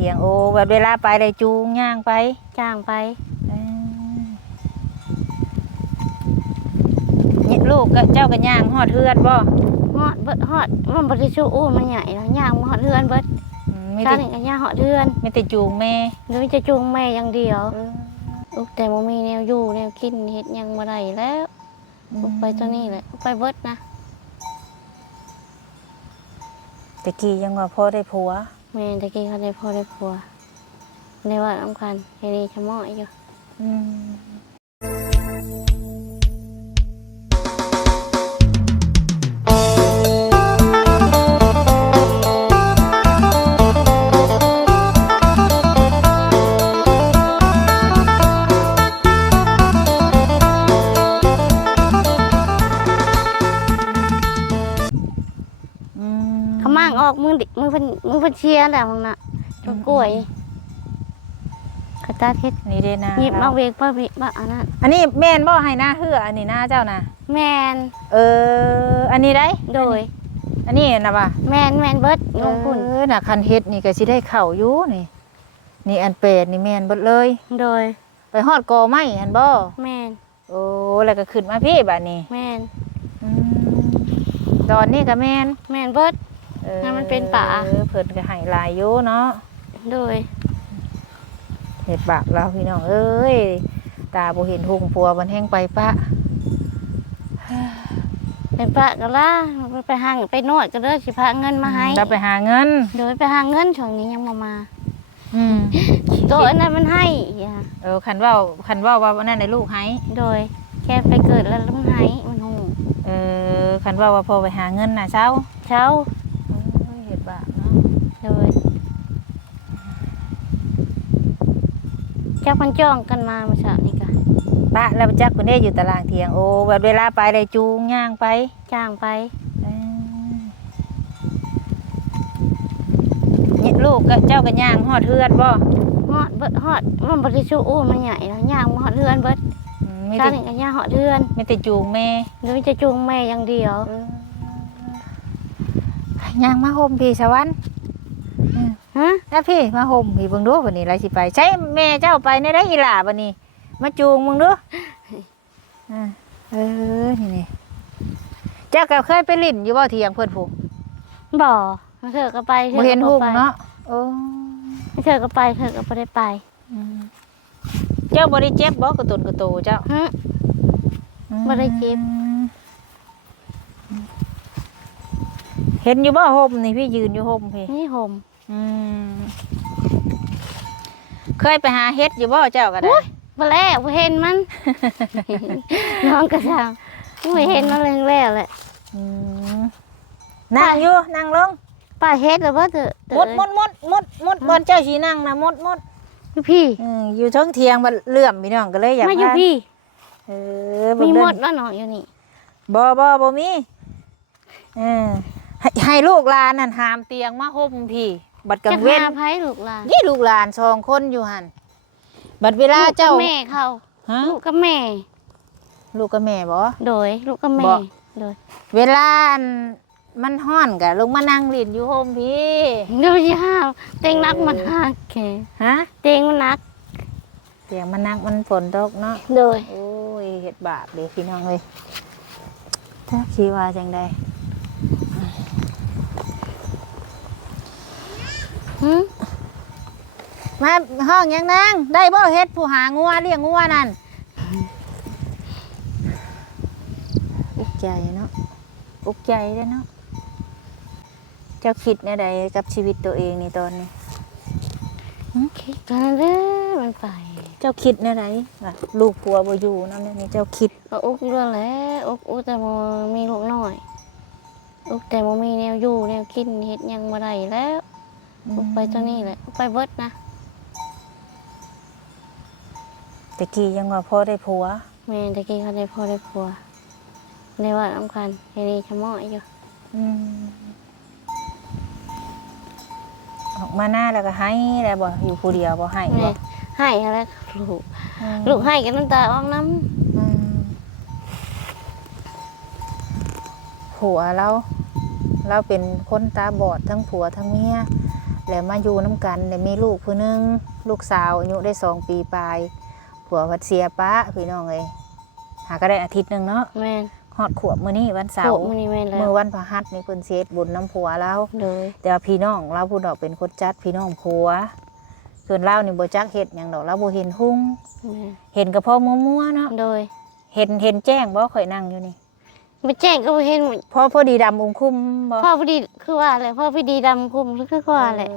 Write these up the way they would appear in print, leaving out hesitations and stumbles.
ถียงโอ้แบบเวลาไปได้จูงย่างไปจ้างไปเนี่ยลูกก็เจ้าก็ย่างฮอดเฮือนบ่ฮอดเบิดฮอดมันบ่ได้ชูอู้มันใหญ่แล้วย่างฮอดเฮือนเบิดไม่ชา ได้ นี่ก็ย่างฮอดเฮือนไม่ได้จูงแม่หรือจะจูงแม่อย่างเดียวลูกแต่บ่มีแนวอยู่แนวกินเฮ็ดหยังบ่ได้แล้วลูกไปตัวนี้แหละไปเบิดนะตะกี้ยังว่าพ่อได้ผัวแม่ตะกี้เขาได้พ่อได้ผัวในวัดสำคัญในนี้ชะม้อยอยู่เขามั่งออกมือเพิ่นเชียร์แหละมึงน่ะต้นกล้วยกระตาเฮ็ดนี่เด้นะหยิบมาเวกมาอันนั้นอันนี้แม่นบ่ให้หน้าเฮืออันนี้หน้าเจ้านะแม่นอันนี้ได้โดยอันนี้นะป่ะแม่นเบิดลงพุ่นน่ะคันเฮ็ดนี่ก็สิได้เข้าอยู่นี่อันเป็ดนี่แม่นเบิดเลยโดยไปฮอดกอไม้อันบ่แม่นโอ้แล้วก็ขึ้นมาพี่บัดนี้แม่นตอนนี้ก็แม่นเบิดนั่นมันเป็นป่าเพิ่นก็ให้หลายอยู่เนาะโดยเฮ็ดบาปเราพี่น้องเอ้ยตาบ่เห็นหุงผัวมันแห้งไปปะเป็นปะก็ล่ะไปหาไปนวดก็เด้อสิพาเงินมาให้จะไปหาเงินโดยไปหาเงินช่วงนี้ยังมาโตอันนั้นมันให้คันว่าว่านั่นในลูกให้โดยแค่ไปเกิดแล้วมันให้มันหูคันว่าพอไปหาเงินน่ะเช้าเฮ็ดบาปเนาะโดยจักมันจ้องกันมาเมื่อเช้านี้ก็ป้าแล้วจักคนนี้อยู่ตารางเถียงโอ้แบบเวลาไปได้จูงย่างไปจ้างไปเนี่ยลูกก็เจ้าก็ย่างฮอดเฮือนบ่ฮอดเบิดฮอดมันบ่ได้ชูอู้มันใหญ่แล้วย่างฮอดเฮือนเบิดชานี่ก็ย่างฮอดเฮือนไม่ได้จูงแม่หรือจะจูงแม่อย่างเดียวย่างมาห่มพี่สวรรค์แล้วพี่มาห่มพี่เบิ่งดูวันนี้ไรสิไปใช้แม่เจ้าไปในได้อีหล่าวันนี้มาจูงมึงดูนี่เจ้าก็เคยไปลิ่นอยู่บ่เถียงเพื่อนผูบ่เธอก็ไปบ่เห็นหุ่งเนาะเธอก็ไปเธอก็ไม่ได้ไปเจ้าบ่ได้เจ็บบ่กระตุนเจ้าไม่ได้เจ็บเห็นอยู่บ่ห่มนี่พี่ยืนอยู่ห่มพี่นี่ห่มเคยไปหาเฮ็ดอยู่บ่เจ้าก็ได้มาแล้วเห็นมันน้องกระชังไม่เห็นมันแรงๆแหละนั่งอยู่นั่งลงป้าเฮ็ดแล้วว่าเถอะมดบนเจ้าสีนั่งนะมดพี่อยู่ท้องเทียงมันเลื่อมพี่น้องก็เลยอยากมาอยู่พี่มีมดว่าน้องอยู่นี่บ่มีให้ลูกหลานนั่นหามเตียงมาห่มพี่บัดกังเว้นจะหาไผลูกหลานนี่ลูกหลาน2 คนอยู่หั่นบัดเวลาเจ้าแม่เขาลูกกับแม่บ่โดยลูกกับแม่โดยเวลามันฮ้อนกะลงมานั่งลิ้นอยู่ห่มพี่ดูยาวเตียงนักมันหักแกเตียงมันนักมันฝนตกเนาะโดยโอ้ยเฮ็ดบาปเด้พี่น้องเอ้ยถ้าคิดว่าจังได๋มาห้องยังนางได้บ่เฮ็ดผู้หางัวเลี้ยงงัวนั่นอุกใจเนาะอุกใจเด้เนาะเจ้าคิดแนวใดกับชีวิตตัวเองในตอนนี้คิดกันเด้อมันไปเจ้าคิดแนวใดว่าลูกผัวบ่อยู่นำนี่เจ้าคิดอุกอยู่แล้วอุกแต่บ่มีลูกน้อยอุกแต่บ่มีแนวอยู่แนวกินเฮ็ดหยังบ่ได้แล้วอุกไปตัวนี้แหละอุกไปเบิดนะตะกี้ยังว่าพ่อได้ผัวแม่ตะกี้เขาได้พ่อได้ผัวในวัดสำคัญในนี้ชะม้อยอยู่ออกมาหน้าแล้วก็ให้แล้วบ่อยู่ผู้เดียวบ่ให้บ่ให้อะไรลูกให้กันน้ำตาออกน้ำผัวเราเป็นคนตาบอดทั้งผัวทั้งเมีย แล้วมาอยู่น้ำกันแล้วมีลูกผู้หนึงลูกสาวอายุได้2 ปีปลายผัววัดเสียป้าพี่น้องเอ้ยหาก็ได้อาทิตย์หนึงเนาะ แม่น ฮอดขวบมื้อนี้วันเสา โค ร์ มื้อนี้แม่นแล้ มื้ ว อวันพฤหัสนี่เพิ่นสิเฮ็ดบุญน้ำผัวเรา โดย แต่ว่าพี่น้องเราผู้ดอกเป็นคนจัดพี่น้องผัวส่วนเรานี่บ่จักเฮ็ดหยังดอกเราบ่เห็นหุ้ง แม่น เห็นก็พอมัวๆเนาะ โดย เห็นแจ้งบ่ข่อยนั่งอยู่นี่ บ่แจ้งก็บ่เห็น พอดีดำองคุ้มบ่ พ่อพอดีคือว่าแหละพ่อพอดีดำคุมคือว่าแหละ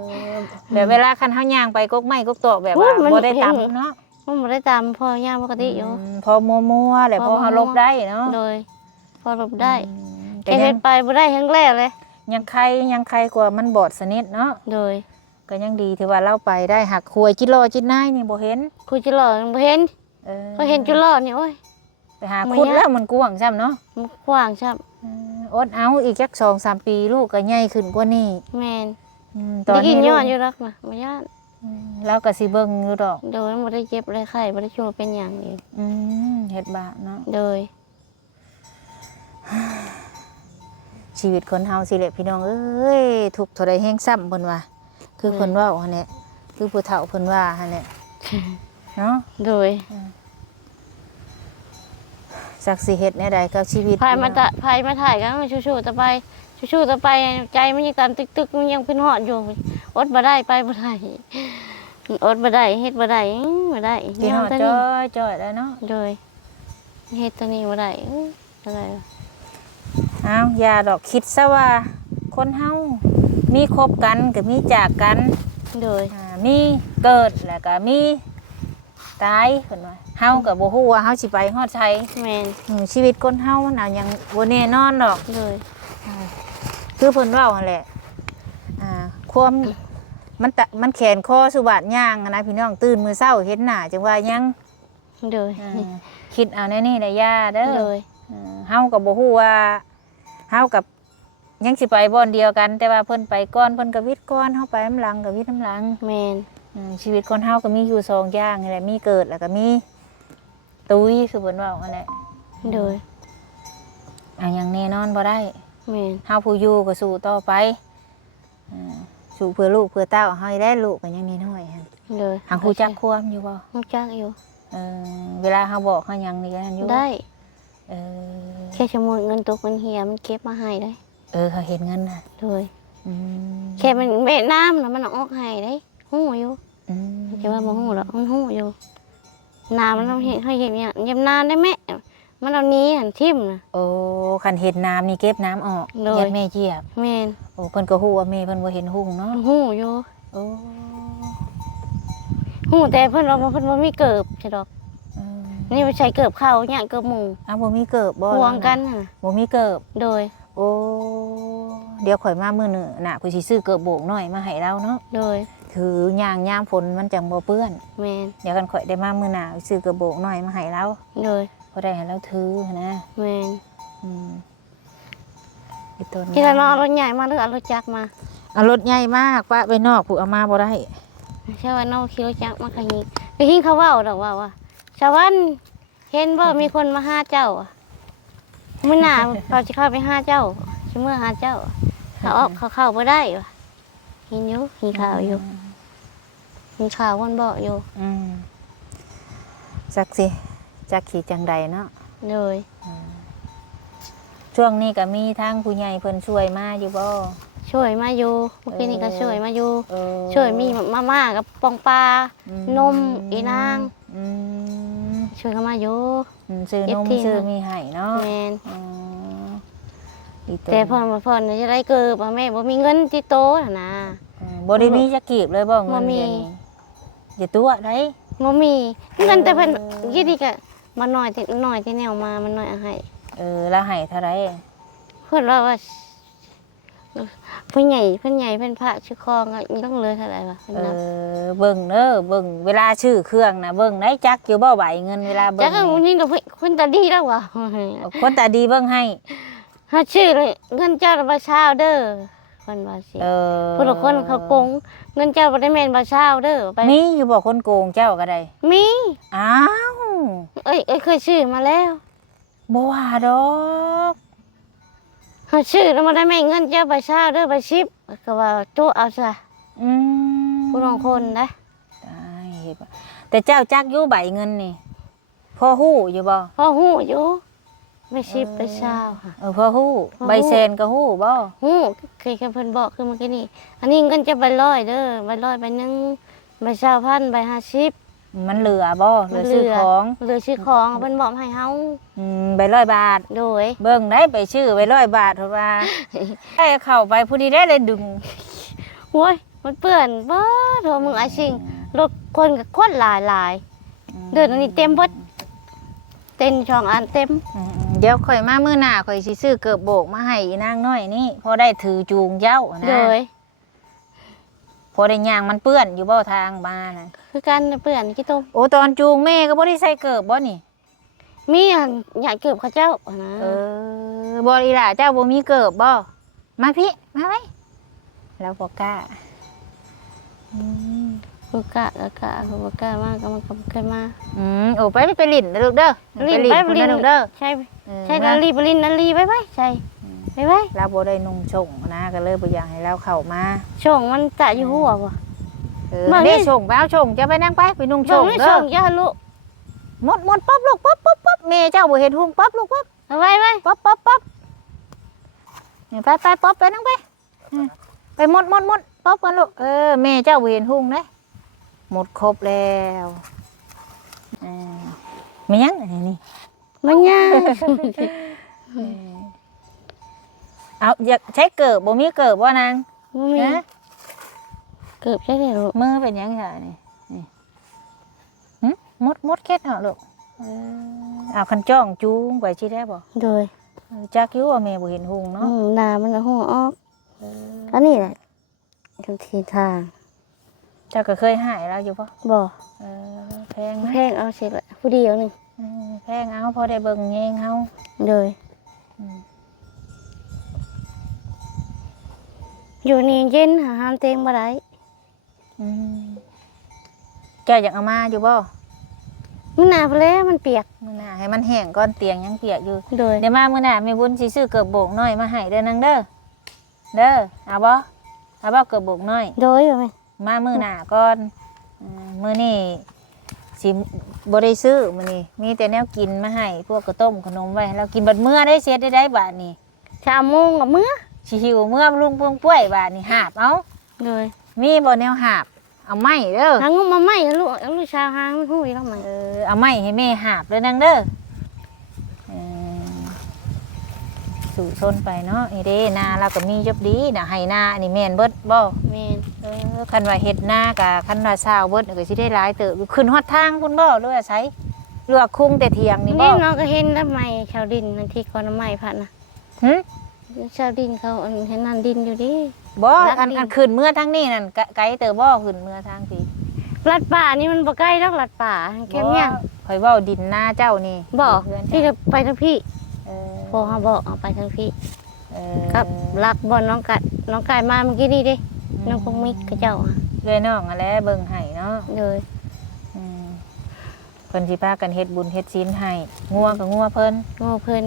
แบบเวลาคันเฮาย่างไปกกไม้กกตอกแบบว่า โอ้ยมัน บ่ได้ เห็น ตำเนาะ มันบ่ได้ตามพ่อย่างปกติอยู่ พอมัวๆแหละพอเฮาลบได้เนาะ โดยพอหลบได้ แต่ แค่ ยั เฮ็ ง ดไปบ่ได้ทั้งแรกเลย ยังใครกว่ามันบอดสนิทเนาะ โดย ก็ยังดีที่ว่าเราไปได้หักควยจิโลจินายนี่บ่เห็น คุยจิหล่อบ่เห็น เออ ก็เห็นจุหล่อนี่โอ้ย ไปหาคุดแล้วมันกว้างซ้ำเนาะ มันกว้างชับ อดเอาอีกจัก2-3 ปีลูกก็ใหญ่ขึ้นกว่านี้ แม่น ตอน ได้กิ นี้ นย ลู อก ดอยู่รักนะบ่ย่าน เราก็สิเบิ่งอยู่ดอก โดยบ่ได้เจ็บเลยไข้บ่ได้ช่วยเป็นหยังอีก เฮ็ดบาปเนาะ โดย ชีวิตคนเฮาสิแหละพี่น้องเอ้ยทุกข์เท่าใดแฮงซ้ำเพิ่นว่าคือเพิ่นเว้าหั่นแหละคือผู้เฒ่าเพิ่นว่าหั่นแหละเนาะ โดย สักสิเฮ็ดแนวใดกับชีวิต พายมาถ่ายกันชูๆต่อไปชูๆต่อไปใจมันยังตามตึกๆมันยังเป็นหอดอยู่อดบ่ได้ไปบ่ได้อดบ่ได้เฮ็ดบ่ได้บ่ได้ พี่น้อง ตัว จ้ นี้ อยแล้วเนาะ โดยเฮ็ดตัวนี้บ่ได้อะไร อ้าวอย่าดอกคิดซะว่าคนเฮามีคบกันก็มีจากกัน โดย มีเกิดแล้วก็มีตายเพิ่นว่าเฮาก็บ่ฮู้ว่าเฮาสิไปฮอดไส แม่น ชีวิตคนเฮามันเอาหยังบ่แน่นอนดอก โดย คือเพิ่นเว้าหั่นแหละความมันแขนคอสุบาทย่างอะนะพี่น้องตื่นมื้อเช้าเห็นหน้าจังว่ายัง โดย คิดเอาแน่นี่แหละย่าเด้อ โดย เฮาก็บ่ฮู้ว่าเฮากับยังสิไปบ่อนเดียวกัน แต่ว่าเพิ่นไปก่อนเพิ่นก็วิทย์ก่อนเฮาไปน้ำหลังก็วิทย์น้ำหลัง แม่น ชีวิตคนเฮาก็มีอยู่2อย่างนี่แหละมีเกิดแล้วก็มีตุ้ยคือเพิ่นเว้าหั่นแหละ โดย เอาหยังแน่นอนบ่ได้ แม่น เฮาผู้อยู่ก็สู้ต่อไปสู้เพื่อลูกเพื่อเต้าเฮาให้ได้ลูกก็ยังน้อยๆหั่น โดย หังฮู้จักความอยู่บ่ ฮู้จักอยู่ เวลาเฮาบอกเฮาหยังนี่ก็นั่นอยู่ ได้ เออ แค่สมมุติเงินตกมันเหี่ยมันเก็บมาให้ได้ เขาเห็นเงินน่ะ โดย อืม แค่มันแม่น้ำน่ะมันออกให้ได้ฮู้อยู่ อืม จะว่าบ่ฮู้หรอกมันฮู้อยู่นามันต้องเห็นให้เห็นเนี่ยยำนานได้แม่มันเอานี้หันทิ่มน่ะ โอ้คันเห็ดน้ำนี่เก็บน้ำออก โดย ยันแม่เหยียบ แม่น โอ้เพิ่นก็ฮู้ว่าแม่เพิ่นบ่เห็นหุ่งเนาะ ฮู้อยู่ โอ้ ฮู้แต่เพิ่นว่าเพิ่นบ่มีเกิบใช่ดอก เออ นี่ไปใช้เกิบเข้าเนี่ยเกิบหมู่ อ้าวบ่มีเกิบบ่ ห่วงกันน่ะ บ่มีเกิบ โดย โอ้เดี๋ยวข่อยมามื้อนึงน่ะกูสิซื้อเกิบโบกหน่อยมาให้เราเนาะ โดย ถือย่างยามฝนมันจังบ่เปื้อน แม่น เดี๋ยวกันข่อยได้มามื้อหน้าซื้อเกิบโบกหน่อยมาให้เรา โดย พอได้ให้เราถือนะ แม่น อืมอีต้น ที่เราเอารถใหญ่มาหรือเอารถจักรมา เอารถใหญ่มากป้าไปนอกผู้เอามาบ่ได้ ใช่ว่าน้องขี่รถจักรมาขยิงไปหิ้งเขาเว้าดอกว่าชาวบ้านเห็นบ่มีคนมาหาเจ้าอะมื้อหน้าเขาสิเข้าไปหาเจ้าสิเมื่อหาเจ้าเขาออกเขาเข้าบ่ได้ว่ะเห็นอยู่เห็นข่าวอยู่เห็นข่าวคนบอกอยู่ อืมจักสิจักขี่จังใดเนาะ เลย ช่วงนี้ก็มีทางผู้ใหญ่เพิ่นช่วยมาอยู่บ่ ช่วยมาอยู่เมื่อกี้นี่ก็ช่วยมาอยู่ เออ ช่วยมีมาม่ากับปองปลา อื นมอีนาง อืม ช่วยกันมาอยู่ ซื้อนม FT ซื้อมีให้เนาะ แมน อ๋ออีต้น แต่พ่อจะได้เกิดแม่บ่มีเงินที่โตน่ะนะ บ่ได้มีจักกีบเลยบ่เงิน บ่มี เดือนนี้อย่าตัวได้ บ่มีเงินแต่เพิ่นยี่ดีก็มาหน่อยที่แนวมามันหน่อยเอาให้ แล้วให้เท่าไหร่ เพิ่นว่าผู้ใหญ่เพิ่นพระชื่อคองต้องเลยเท่าไหร่วะเพิ่นนับ เบิ่งเด้อเบิ่งเวลาชื่อเครื่องน่ะเบิ่งได้จักอยู่บ่ใบเงินเวลาเบิ่ จั ง กก็นี่ก็เพิ่นตาดีแล้วว่ะ คนตาดีเบิ่งให้ เฮาชื่อเลยเงินเจ้าบ่เช้าเด้อเพิ่นว่าสิ ผู้ละคนเขาโกงเงินเจ้าบ่ได้แม่นบ่เช้าเด้อไป มีอยู่บ่คนโกงเจ้าก็ได้ มี อ้าว เอ้ยเคยชื่อมาแล้ว บ่ว่าดอก เฮาชื่อแล้วบ่ได้แม่นเงินเจ้าบ่เช้าเด้อบ่ชิปก็ว่าตู้เอาซะ อืม ผู้น้องคนนะ ตายเฮ็ดบ่แต่เจ้าจักอยู่ใบเงินนี่พ่อฮู้อยู่บ่ พ่อฮู้อยู่ไม่ชิบไปเช้าค่ะ พ่อฮู้ พ่อฮู้ ใบแซนก็ฮู้บ่ ฮู้เคยเพิ่นบอกคือเมื่อกี้นี่อันนี้เงินจะใบร้อยเด้อใบร้อยใบหนึงใบ20,000ใบ50มันเหลือบ่เหลือซื้อของ เหลือชื่อของเพิ่นบอกให้เฮา ใบ100 บาท โดย เบิ่งได้ไปชื่อใบ100 บาทเพราะว่า ได้เข้าไปผู้นี้ได้เลยดึง โอ้ยมันเปื้อนบ่โทรมึงอาชิงรถคนก็คนหลายเดือนนี้เต็มเบิดเต็มช่องอันเต็ม เดี๋ยวข่อยมามื้อหน้าข่อยสิซื้อเกือบโบกมาให้อีนางน้อยนี่พอได้ถือจูงเจ้านะ โดย พอได้ย่างมันเปื้อนอยู่บ่ทางมาน่ะ คือกันเปื้อนกี่ตุ้ม โอ้ตอนจูงแม่ก็บ่ได้ใส่เกือบบ่นี่ มีอันอยากเก็บเขาเจ้านะ บ่อีหล่ะเจ้าบ่มีเกือบบ่มาพี่มาไว้แล้วบ่กล้า บุกะแล้วก็บุกะมากก็มันก็เคยมา โอ้ไปลิ้นเด้อลูกเด้อ ลิ้น ไป ไป ลิ้ ลิ้ น น ลูกเด้อ ใช่ใช่นาลีไปลิ้นนาลีไปไปใช่ไปไป เราบ่ได้นุ่งชงนะก็เลยบ่อยากให้เราเข้ามา ช่องมันจะอยู่หัวบ่ มานี่ เด้ชงไปเอาชงจะไปนั่งไปนั่งช ช่อง ง นี่ เด้ ช่ อ องยาลุ หมดปั๊บลูกปั๊บแม่เจ้าบ่เห็นหุงปั๊บลูกปั๊บ ไปไป ปั๊บนี่ไปปั๊บไปนั่งไปไปหมดปั๊บกันลูกแม่เจ้าบ่เห็นหุงเด้หมดครบแล้วมีหยังอันนี้ มันยาก เอาอยากใช้เกิบบ่มีเกิบบ่นาง มันมี นะ เกือบใช่ไหมลูก มือเป็นหยังไงนี่หึมดเค็ดเหรอลูกเอาคันจ้องจูงไปสิได้บ่ โดย จักอยู่ว่าแม่บ่เห็นหุงเนาะ หนามันหัวออกอันนี้แหละทุกทีทาง เจ้าก็เคยหายแล้วอยู่ป่ะ บ่ แพงนะ แพงเอาเสร็จละผู้เดียวหนึ่ง แพงเอาพอได้เบิ่งแยงเฮา โดยอยู่นี่เย็นหาห้ามเต็งบ่ได้ เจ้าอยากเอามาอยู่บ่ มันหนาไปแล้วมันเปียก มื้อหน้าให้มันแห้งก่อนเตียงยังเปียกอยู่ โดย เดี๋ยวมามื้อหน้าแม่บุญสิซื้อเกือบโบกน้อยมาให้เด้อนางเด้อเอาบ่เกือบโบกน้อย โดยไหม มามื้อหน้าก่อนมื้อนี้สิบ่ได้ซื้อมื้อนี้มีแต่แนวกินมาให้พวกกระต้มขนมไว้ให้เรากินบัดมื้อได้เสร็จได้บาดนี้ ชาโมงกับมื้อ สิหิวมื้อลุงพวงป่วยบาดนี้หาบเอา โดย มีบ่แนวหาบเอาไม้เด้อ ทางงมมาไหมลูกลูกชาวหางมันหูยแล้วไหม เอาไม้ให้แม่หาบเด้อนางเด้อสู่ซนไปเนาะเด้นาเราก็มีจบดีน่ะให้นาอันนี้แม่นเบิดบ่ แม่น คันว่าเฮ็ดนากะคันว่าซาวเบิดก็สิได้หลายเติบอยู่ขึ้นฮอดทางพุ่นบ่หรือว่าไสหรือว่าคุ้งแต่เถียงนี่บ่ นี่น้องก็เห็นแล้วไหมชาวดินนั่นที่ก่อนไม้พัดนะ หึ ชาวดินเขาเห็นนั่นดินอยู่ดิ บ่ รัก อัน ดิน อันขึ้นเมื่อทางนี้นั่นไกลเติบบ่ขึ้นเมื่อทางพี่ ลัดป่านี่มันบ่ใกล้ดอกลัดป่าแค่เนี้ย ข่อยเว้าดินนาเจ้านี่ บอก เพื่อน พี่ เจ้า จะไปทางพี่ เออ พอเขาบอกเอาไปทางพี่ เออ กับรักบอลน้องกัดน้องกายมาเมื่อกี้นี่ดิน้องคงมิกกับเจ้าอะ เลยน้องอะแหละเบิ่งให้เนาะ เลย เพิ่นสิพากันเฮ็ดบุญเฮ็ดศีลให้งัวก็งัวเพิ่น โง่เพิ่น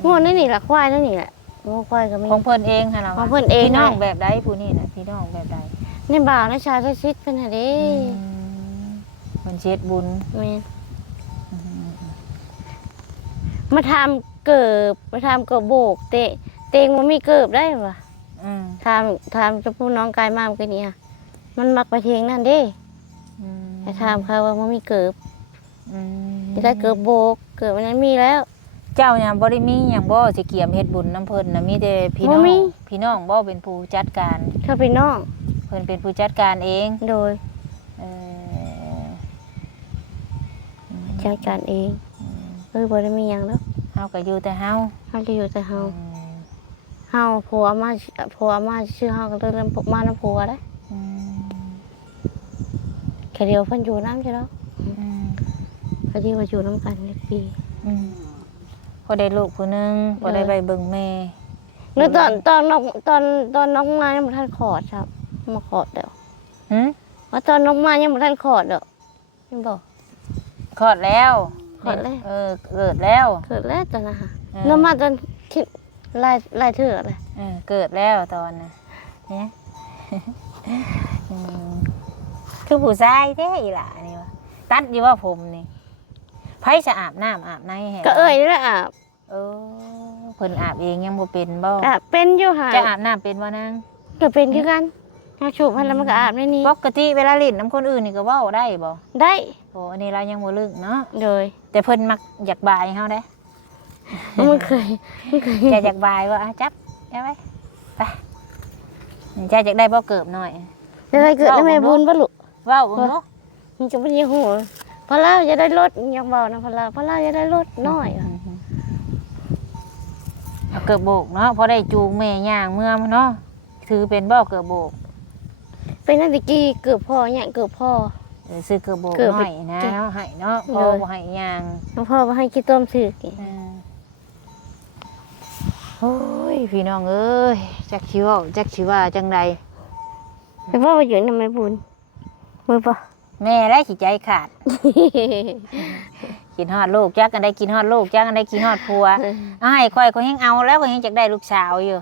โง่นั่นนี่แหละควายนั่นนี่แหละโง่ควายก็มี ของเพิ่นเองหั่นล่ะ ของเพิ่นเอง พี่น้อง ได้ แบบใดผู้นี้น่ะพี่น้องแบบใด ในบ่าวในชาติชิดเพิ่นน่ะเดิ เพิ่นเฮ็ดบุญ แม่นมาทำเกิบมาทำเกิบโบกเตงมันมีเกิบได้ปะ อืม ทำจะพูดน้องกายมาเมื่อกี้นี่อะมันมักไปเทียงนั่นเดิไปถามเขาว่ามันมีเกิบจะได้เกิบโบกเกิบมันนั้นมีแล้ว เจ้าเนี่ยบ่ได้มีหยังบ่สิเกี่ยมเฮ็ดบุญน้ำเพิ่นน่ะมีแต่พี่น้อง บ่มี พี่น้องบ่เป็นผู้จัดการ ถ้าเป็นน้อง เพิ่นเป็นผู้จัดการเอง โดย เออ จัดการเองบ่ได้มีหยังแล้ว เฮาก็อยู่แต่เฮา เขาจะอยู่แต่เฮา อืม เฮาผัวมาชื่อเฮาก็เลยเริ่มพกมาน้ำผัวได้ อืม แค่เดียวเพิ่นอยู่น้ำใช่แล้ว อืม พอดีว่าอยู่น้ำกันในปี อืมพอได้ลูกผู้หนึงพอได้ไปเบิ่งแม่ แล้วตอนน้องมายังบ่ทันขอดครับมาขอดเดี๋ยว หึ ว่าตอนน้องมายังบ่ทันขอดเดี๋ยวยังบอก คลอดแล้ว คลอดแล้ว เกิดแล้ว เกิดแล้วตอนนั้นค่ะ เออ น้องมาตอนคิดลายเถื่อเลย เกิดแล้วตอนน่ะเนี่ย อืมคือผู้ชายแท้อีหล่ะนี่ว่าตัดอยู่ว่าผมนี่ไผจะอาบน้ำอาบในให้ ก็เอ่ยนี่แหละอาบ เออเพิ่นอาบเองยังบ่เป็นบ่ อาบเป็นอยู่หา จะอาบน้ำเป็นบ่นาง ก็เป็นคือกันเอาฉุบให้แล้วมันก็อาบในนี้ ปกติเวลาเล่นน้ำคนอื่นนี่ก็เว้าได้บ่ ได้ โอ้อันนี้เรายังบ่ลึกเนาะ โดย แต่เพิ่นมักอยากบายเฮาเด้ มันเคย จะอยากบายว่าอ่ะจับเอาไว้ไปจะอยากได้บ่เกิบหน่อย จะได้เกิดได้แม่บุญบ่ลูก เว้าเนาะ มันจะเป็นยี่ห้อพอเราจะได้รถยังบอกนะพอเราจะได้รถน้อยอะ เอาเกิบโบกเนาะพอได้จูงแม่ย่างเมื่อเนาะถือเป็นบ่เกิบโบก เป็นนาฬิกาเกือบพ่อเนี่ยเกือบพ่อ ซื้อเกิบโบก เกิบ ห ไป น่อยนะเนาะให้เนาะพอ เลย บ่ให้ย่าง แล้วพ่อมาให้กินต้มสือกิน โอ้ยพี่น้องเอ้ยจักสิเว้าจักสิว่าจังใด ไปพ่อไปอยู่ในแม่บุญมือปะ แม่ได้สิใจขาดกินฮอดลูกจักกันได้กินฮอดลูกจักกันได้กินฮอดผัวเอาให้ข่อยก็ยังเอาแล้วก็ยังจักได้ลูกสาวอยู่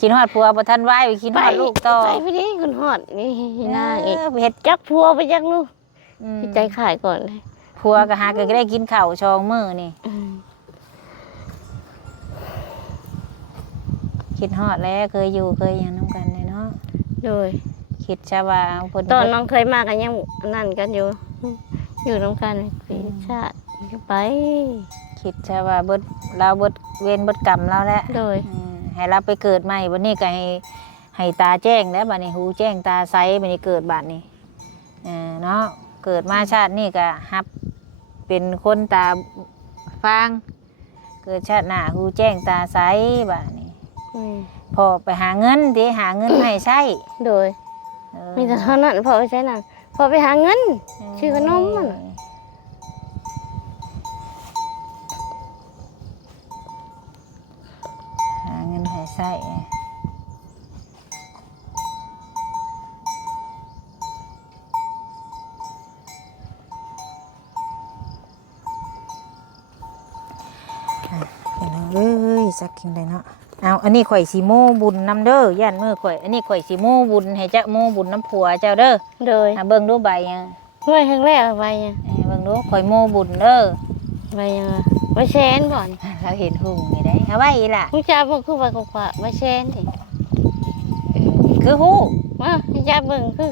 กินฮอดผัวบ่ทันไหวไปกินฮอดลูกต่อ ไปดิคุณฮอดนี่นางอีก เฮ็ด จักพัวไปจักลูก อืม ใจขายก่อนเลย ผัวก็หาก็ได้กินข้าวชองมื้อนี่คิดฮอดแล้วเคยอยู่เคยหยังนํกันเลยเนาะ โดย คิดซะว่าเพิ่น ตอนน้องเคยมากันยังนั่นกันอยู่ อยู่ร่วมกันปีชาติก็ไป คิดซะว่าเบิดเราเบิดเวรเบิดกรรมเราแล้ว โดย ให้เราไปเกิดใหม่บัดนี้ก็ให้ตาแจ้งแล้วบัดนี้หูแจ้งตาใสบัดนี้เกิดบัดนี้เนาะเกิดมาชาตินี้ก็ฮับเป็นคนตาฟางเกิดชาติหน้าหูแจ้งตาใสบัดนี้พอไปหาเงินที่หาเงินให้ใช้ โดย มีแต่เท่านั้นพอไปใช้หนังพอไปหาเงิน ชื่อขนมมัน หาเงินให้ใช้เอ้ยสักกินได้เนาะเอาอันนี้ข่อยสีโมบุญนำเด้อย่านมือข่อยอันนี้ข่อยสีโมบุญให้เจ้าโมบุญน้ำผัวเจ้าเด้อ โดย เบิ่งดูใบยัง เมื่อครั้งแรกเอาไปยัง เบิ่งดูข่อยโมบุญเด้อ ไปยังไปแชนก่อน เราเห็นหุ่งนี่ได้เอาไว้อีล่ะ มึงจะบอกคือไปกว่าไปแชนสิ คือฮู้ มาให้จะเบิ่งคือ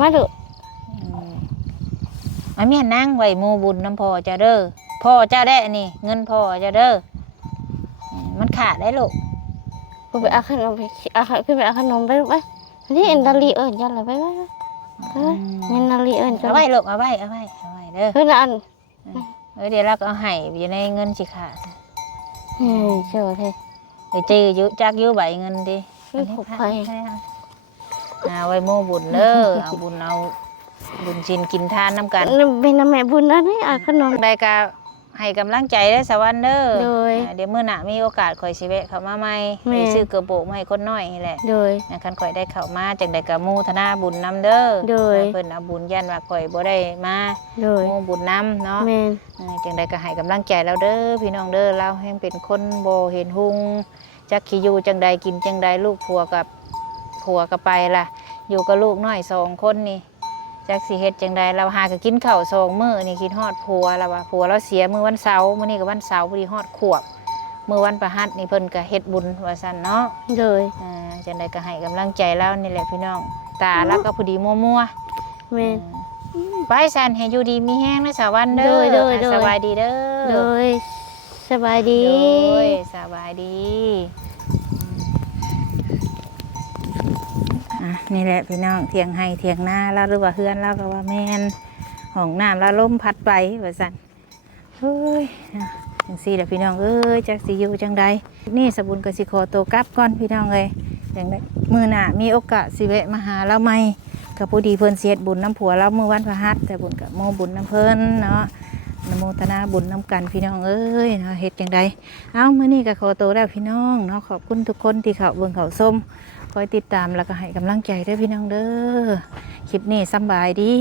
มาดู อันนี้นั่งไว้โมบุญน้ำพ่อเจ้าเด้อพ่อเจ้าได้อันนี้เงินพ่อเจ้าเด้อมันขาดได้ลูก กูไปเอาขนมไปเอาขึ้นไปเอาขนมไปลูกไปนี่เอ็นดาลีเอิญยันอะไรไปเอ็นดาลีเอิญจะ เอาไว้ลูกเอาไว้เด้อ เพื่อนอัน เดี๋ยวเราก็เอาให้อยู่ในเงินสิขาด เชื่อเท่ เดี๋ยวจื้อยุจักยุใบเงินดิ ไม่ผูกไฟ เอาไว้โมบุญเด้อเอาบุญเอาบุญชินกินทานน้ำกัน เป็นแม่บุญนะนี่เอาขนม ได้ก็ให้กำลังใจได้อสวรรค์เด้อ โดย เดี๋ยวมื้อหน้ามีโอกาสข่อยสิแวะเข้ามาใหม่ แม่ ไปซื้อกระโปรงมาให้คนน้อยนี่แหละ โดย คันข่อยได้เข้ามาจังได้ก็โมทนาบุญนำเด้อ โดย เพิ่นเอาบุญยันว่าข่อยบ่ได้มา โดย โมบุญนำเนาะ แมน จังได้ก็ให้กำลังใจเราเด้อพี่น้องเด้อเราแห่งเป็นคนบ่เห็นหุงจักขี้อยู่จังใดกินจังใดลูกผัวก็ไปล่ะ อยู่กับลูกน้อย2คนนี่จักสิเฮ็ดจังใดเราหาก็กินข้าว2มื้อนี่คิดฮอดผัวแล้วว่าผัวเราเสียมื้อวันเสาร์มื้อนี้ก็วันเสาร์พอดีฮอดขวบมื้อวันพฤหัสนี่เพิ่นก็เฮ็ดบุญว่าซั่นเนาะ โดย จังใดก็ให้กำลังใจเรานี่แหละพี่น้องตาแล้วก็พอดีมัว แมน ๆไปซั่นให้อยู่ดีมีแฮงนะสาวันเด้อ โดย สบายดีเด้อ โดยสบายดี โดยสบายดีนี่แหละพี่น้องเถียงให้เถียงหน้าแล้วหรือว่าเฮือนแล้วก็ว่าแม่นห้องน้ำแล้วลมพัดไปว่าสั่นเฮ้ยจังซี่แหละพี่น้องเอ้ยจักสิอยู่จังใดนี่สบุญกสิขอตัวกลับก่อนพี่น้องเอ้ยจังไดมื้อหน้ามีโอกาสสิแวะมาหาเราใหม่ก็พอดีเพิ่นเสียดบุญน้ำผัวเรามื้อวันพฤหัสแต่บุญกับโมบุญน้ำเพิ่นเนาะนโมทนาบุญน้ำกันพี่น้องเอ้ยเนาะเฮ็ดจังใดเอามื้อนี้ก็ขอตัวแล้วพี่น้องเนาะขอบคุณทุกคนที่เข้าเบิ่งเข้าชมคอยติดตามแล้วก็ให้กำลังใจด้วยพี่น้องเด้อคลิปนี้สำบายดี